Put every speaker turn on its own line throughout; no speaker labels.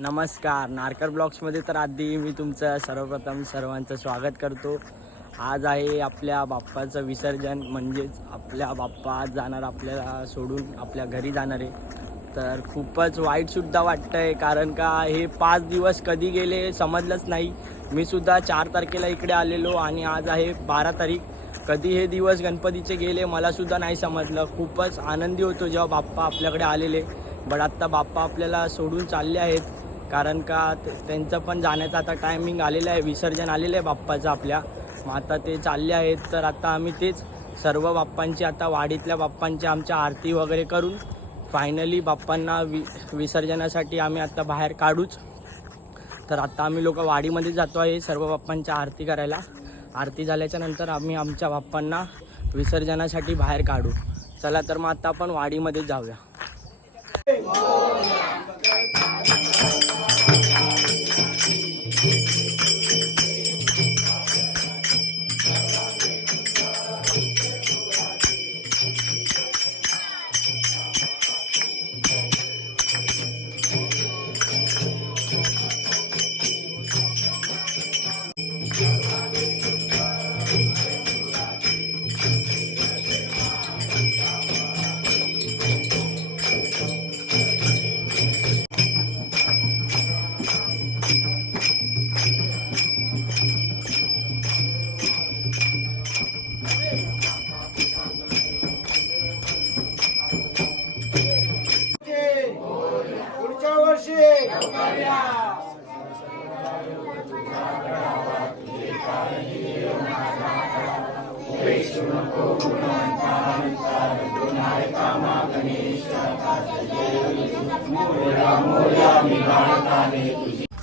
नमस्कार. नारकर ब्लॉग्समध्ये तर आधी मी तुमचं सर्वप्रथम सर्वांचं स्वागत करतो. आज आहे आपल्या बाप्पाचं विसर्जन म्हणजेच आपल्या बाप्पा आज जाणार आपल्याला सोडून आपल्या घरी जाणार. आहे तर खूपच वाईटसुद्धा वाटतं आहे कारण का हे पाच दिवस कधी गेले समजलंच नाही. मी सुद्धा चार तारखेला इकडे आलेलो आणि आज आहे बारा तारीख. कधी हे दिवस गणपतीचे गेले मलासुद्धा नाही समजलं. खूपच आनंदी होतो जेव्हा बाप्पा आपल्याकडे आलेले. बट आत्ता बाप्पा आपल्याला सोडून चालले आहेत. कारण का ते- त्यांचं पण जाण्याचं आता टायमिंग आलेलं आहे विसर्जन आलेलं आहे बाप्पाचं आपल्या. मग आता ते चालले आहेत तर आता आम्ही तेच सर्व बाप्पांची आता वाडीतल्या बाप्पांची आमच्या आरती वगैरे करून फायनली बाप्पांना वि विसर्जनासाठी आम्ही आता बाहेर काढूच. तर आता आम्ही लोक वाडीमध्ये जातो आहे सर्व बाप्पांच्या आरती करायला. आरती झाल्याच्यानंतर आम्ही आमच्या बाप्पांना विसर्जनासाठी बाहेर काढू. चला तर मग आता आपण वाडीमध्ये जाऊया.
पुढच्या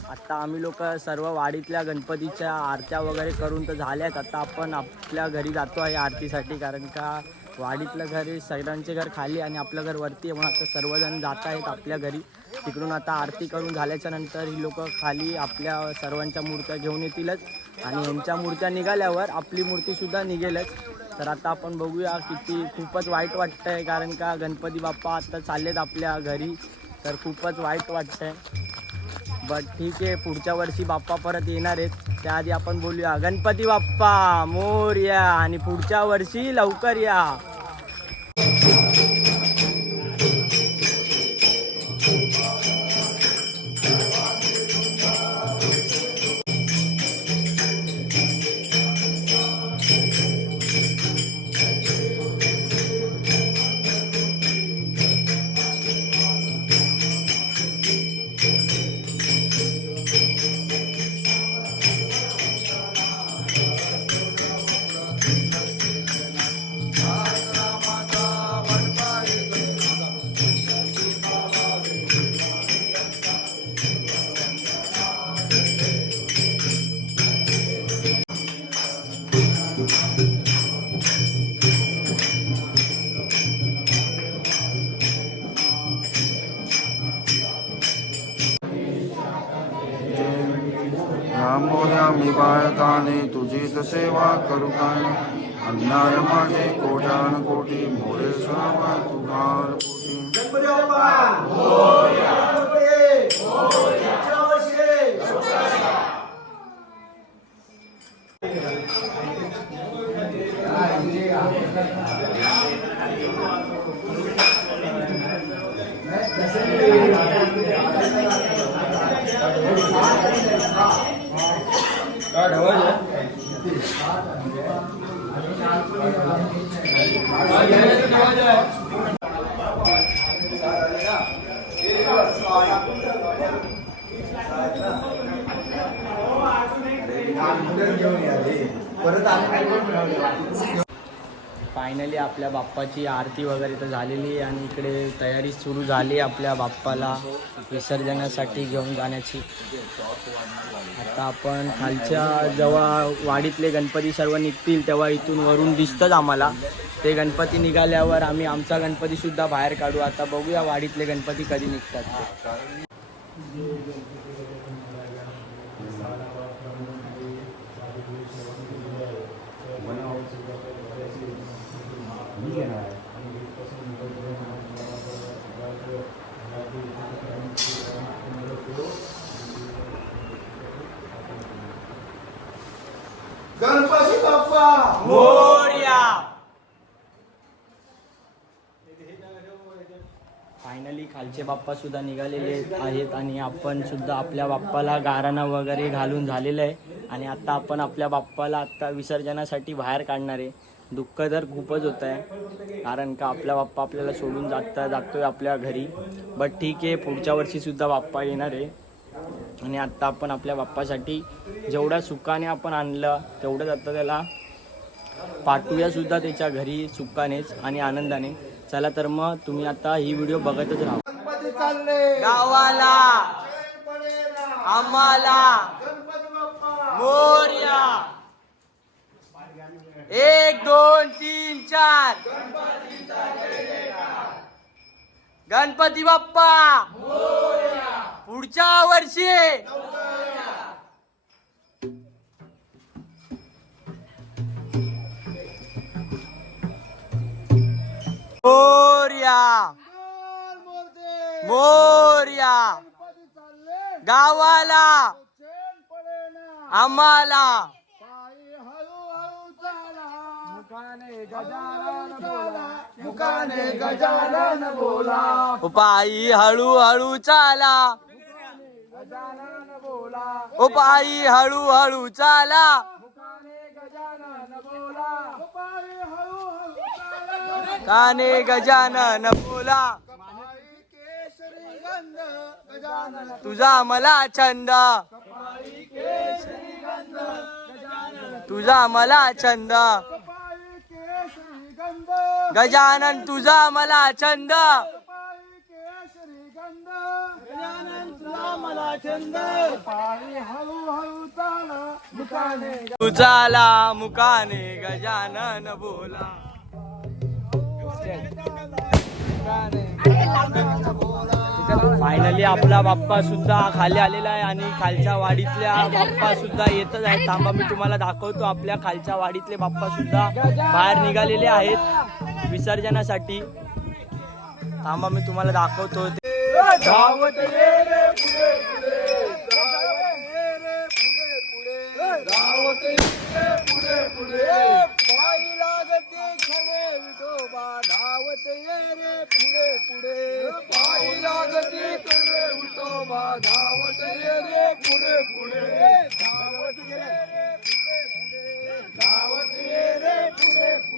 आता आम्ही लोक सर्व वाडीतल्या गणपतीच्या आरत्या वगैरे करून तर झाल्यात. आता आपण आपल्या घरी जातो आहे आरतीसाठी कारण का वाडीतलं घर सगळ्यांचे घर खाली आणि आपलं घर वरती म्हणून आता सर्वजण जात आहेत आपल्या घरी. तिकडून आता आरती करून झाल्याच्यानंतर ही लोक खाली आपल्या सर्वांच्या मूर्त्या घेऊन येतीलच. आणि यांच्या मूर्त्या निघाल्यावर आपली मूर्तीसुद्धा निघेलच. तर आता आपण बघूया किती खूपच वाईट वाटतं आहे कारण का गणपती बाप्पा आता चाललेत आपल्या घरी. तर खूपच वाईट वाटतंय. बट ठीक आहे पुढच्या वर्षी बाप्पा परत येणार आहेत. त्याआधी आपण बोलूया. गणपती बाप्पा मोर या. आणि पुढच्या वर्षी लवकर या.
सेवा करू काय अन्याय माझे कोट्यान कोटी मोरे श्रावा तुझार कोटी.
फायनली आपल्या बाप्पाची आरती वगैरे तर झालेली आहे आणि इकडे तयारी सुरू झाली आपल्या बाप्पाला विसर्जनासाठी घेऊन जाण्याची. आता आपण खालच्या जेव्हा वाडीतले गणपती सर्व निघतील तेव्हा इथून वरून दिसतंच आम्हाला. ते गणपती निघाल्यावर आम्ही आमचा गणपतीसुद्धा बाहेर काढू. आता बघूया वाडीतले गणपती कधी निघतात ते.
गणपती बाप्पा
मोरया फायनली खालचे बाप्पा सुद्धा निघालेले आहेत आणि आपण सुद्धा आपल्या बाप्पाला गाराणा वगैरे घालून झालेलं आहे. आणि आता आपण आपल्या बाप्पाला आता विसर्जनासाठी बाहेर काढणार आहे. दुःख तर खूपच होत आहे. कारण का आपला बाप्पा आपल्याला सोडून जाता जातोय आपल्या घरी. बट ठीक आहे पुढच्या वर्षीसुद्धा बाप्पा येणार आहे. आणि आत्ता आपण आपल्या बाप्पासाठी जेवढ्या सुखाने आपण आणलं तेवढंच आत्ता त्याला पाठवूया सुद्धा त्याच्या घरी सुखानेच आणि आनंदाने. चला तर मग तुम्ही आता ही व्हिडिओ बघतच राहा.
गणपती चालले.
गावाला.
पडेना.
आम्हाला.
गणपती बाप्पा.
मोर्या. एक दोन तीन चार. गणपती बाप्पा. पुढच्या वर्षी. मोर्या
मंगल
मोर्या गावाला आम्हाला
चाला. मुखाने गजानन बोला. मुखाने
हळूहळू चाला
गजानन बोला
ओ हळूहळू चाला काने गजानन बोला. तुझा मला छंद. तुझा मला छंद. गजानन तुझा मला छंद. तुझाला मुकाने गजानन बोला. फायनली आपला बाप्पा सुद्धा खाली आलेला आहे आणि खालच्या वाडीतल्या बाप्पा सुद्धा येतच आहे थांबा मी तुम्हाला दाखवतो आपल्या खालच्या वाडीतले बाप्पा सुद्धा बाहेर निघालेले आहेत विसर्जनासाठी. थांबा मी तुम्हाला दाखवतो
विठोबा धावत ये रे पुढे पुढे. पायी लागते खडे विठोबा धावत ये रे पुढे पुढे. धावत ये रे पुढे पुढे. धावत ये रे पुढे पुढे.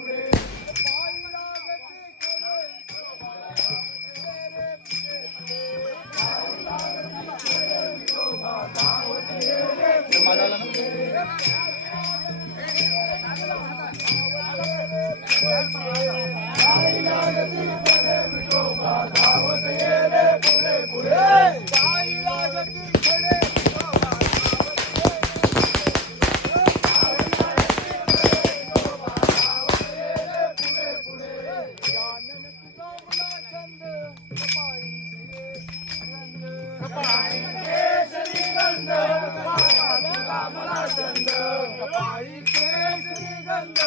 गंध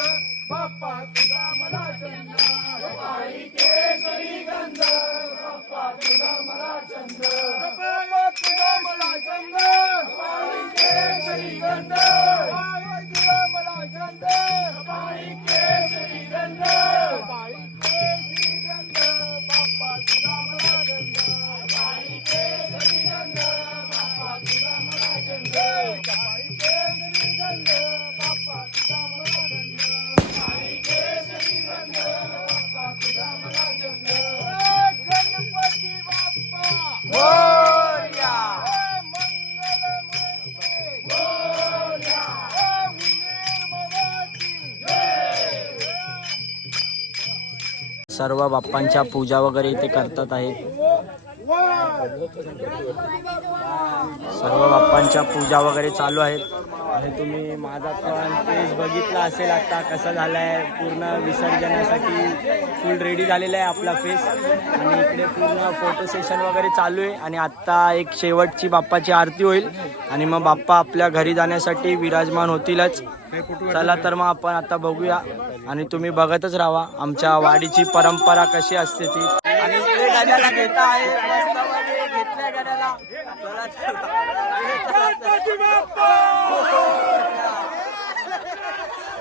बाप्पा तुझा मला चंद. कपाळी केसरी गंध बाप्पा तुझा मला चंद. बाप्पा तुझा मला चंद. कपाळी केसरी गंध बाप्पा तुझा मला चंद. कपाळी केसरी गंध.
सर्व बाप्पांच्या पूजा वगैरे इथे करतात आहेत. सर्व बाप्पांच्या पूजा वगैरे चालू आहेत. आणि तुम्ही माझा पण फेस बघितला असेल आता कसा झाला आहे पूर्ण विसर्जनासाठी फुल रेडी झालेला आहे आपला फेस. आणि इकडे पूर्ण फोटो सेशन वगैरे चालू आहे. आणि आत्ता एक शेवटची बाप्पाची आरती होईल. आणि मग बाप्पा आपल्या घरी जाण्यासाठी विराजमान होतीलच. चला तर मग आपण आता बघूया. आणि तुम्ही बघतच राहा. आमच्या वाडीची परंपरा कशी असते ती. आणि इकडे घेता आहे. गड्याला चला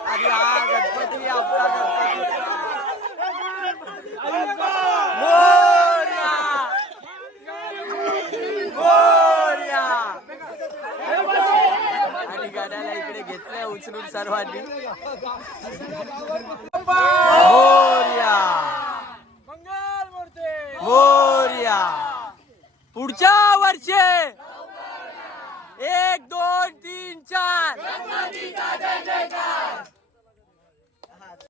आणि हा गणपती आपला गणपती. गाड्याला इकडे घेतलंय उचलून सर्वांनी. मोरया!
मंगल मूर्ती.
मोरया! पुढच्या वर्षी. एक दोन तीन चार.
मनहर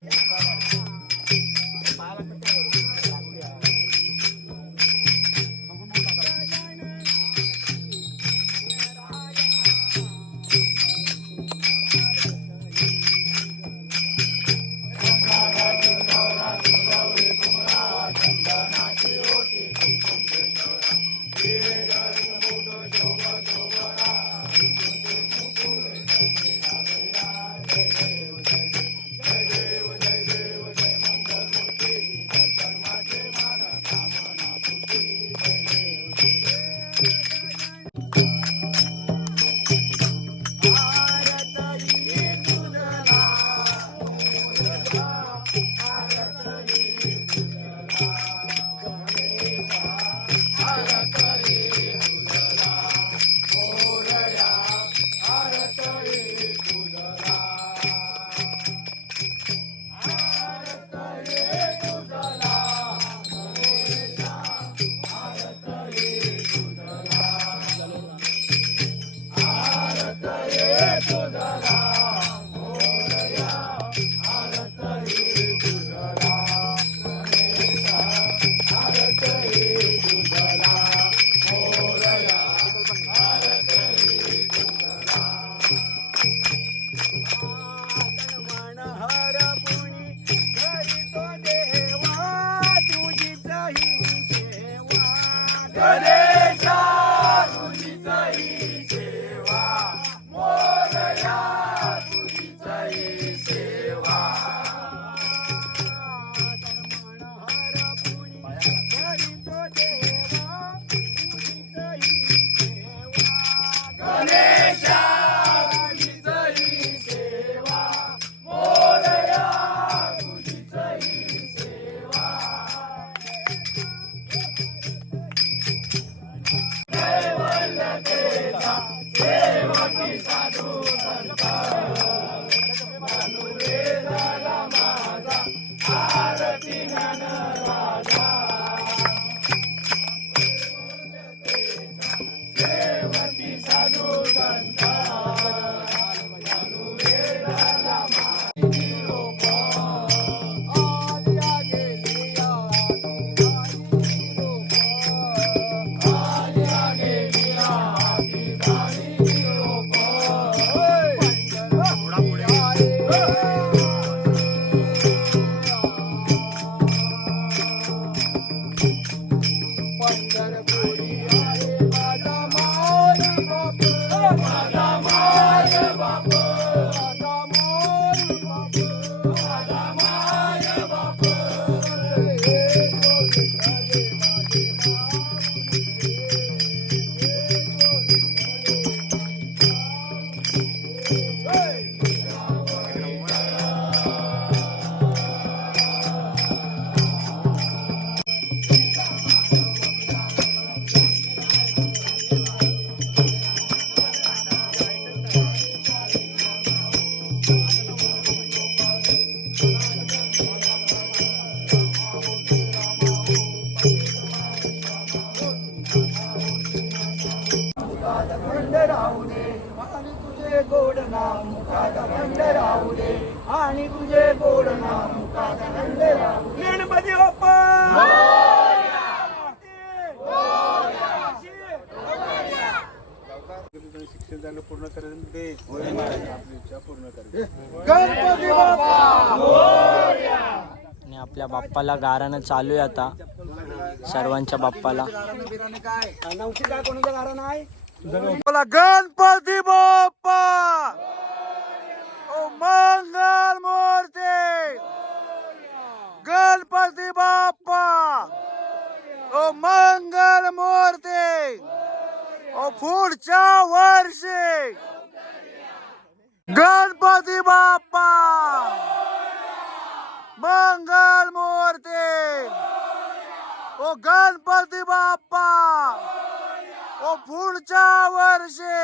आणि
आपल्या बाप्पाला गारानं चालू आहे आता. सर्वांच्या बाप्पाला.
गणपती बाप्पा! ओ मंगल मूर्ती! गणपती बाप्पा! ओ मंगल मूर्ती!
ओ पुढच्या वर्षी! गणपती बाप्पा! मंगल मूर्ती! ओ गणपती बाप्पा! ओ पुढच्या वर्षी!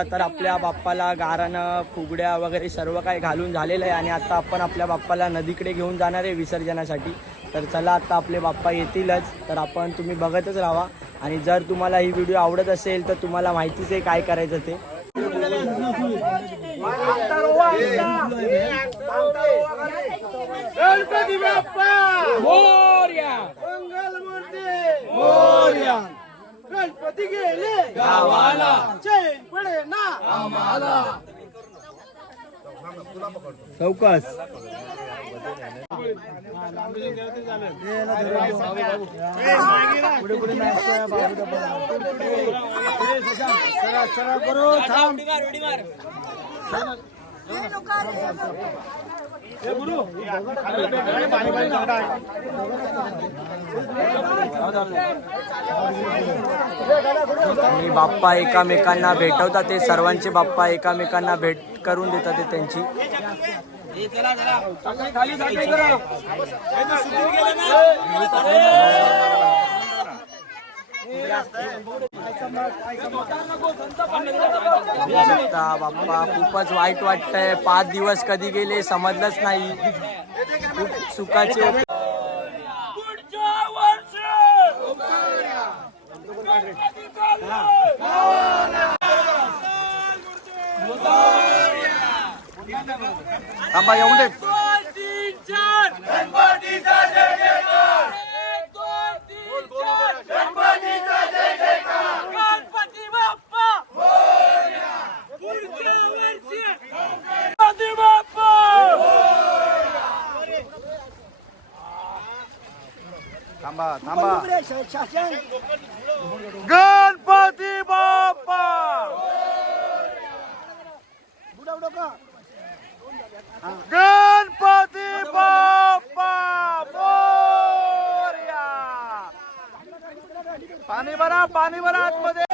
आत्ता तर आपल्या बाप्पाला गारानं फुगड्या वगैरे सर्व काही घालून झालेलं आहे आणि आता आपण आपल्या बाप्पाला नदीकडे घेऊन जाणार आहे विसर्जनासाठी. तर चला आता आपले बाप्पा येतीलच तर आपण तुम्ही बघतच राहा. आणि जर तुम्हाला ही व्हिडिओ आवडत असेल तर तुम्हाला माहितीच आहे काय करायचं ते.
गणपती बाप्पा! मोर्या! मंगल मूर्ती मोर्या! गणपती गेले. गावाला. चैन पडे ना. आम्हाला.
चौकस. आणि बाप्पा एकामेकांना भेटवतात ते सर्वांचे बाप्पा एकामेकांना भेट करून देतात ते त्यांची बघू शकता बाप्पा खूपच वाईट वाटतंय. पाच दिवस कधी गेले समजलंच नाही. खूप सुखाचे थांबा येऊ दे.
पाणी भरा आतमध्ये.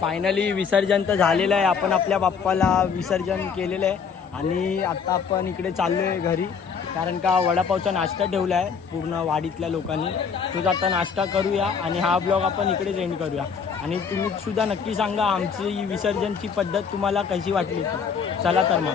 फायनली विसर्जन तर झालेलं आहे. आपण आपल्या बाप्पाला विसर्जन केलेलं आहे. आणि आता आपण इकडे चाललो आहे घरी. कारण का वडापावचा नाश्ता ठेवला आहे पूर्ण वाडीतल्या लोकांनी. तोच आता नाश्ता करूया आणि हा ब्लॉग आपण इकडेच एंड करूया. आणि तुम्ही सुद्धा नक्की सांगा आमची ही विसर्जनची पद्धत तुम्हाला कशी वाटली चला तर मग.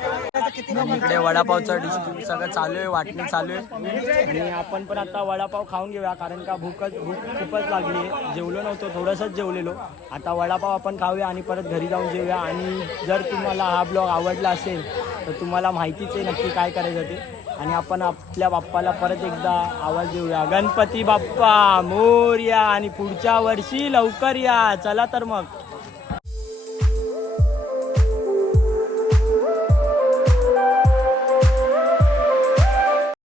इकडे वडापावचा डिस्ट्रीब्यूट सगळं चालू आहे वाटणी चालू आहे. आणि आपण पण आता वडापाव खाऊन घेऊया कारण का भूकच भूक खूपच लागली आहे. जेवलो नव्हतो थोडंसंच जेवलेलो. आता वडापाव आपण खाऊया आणि परत घरी जाऊन जेवूया. आणि जर तुम्हाला हा ब्लॉग आवडला असेल तर तुम्हाला माहितीच आहे नक्की काय करायचं ते. आणि आपण आपल्या बाप्पाला परत एकदा आवाज देऊया. गणपती बाप्पा मोर या आणि पुढच्या वर्षी लवकर या. चला तर मग.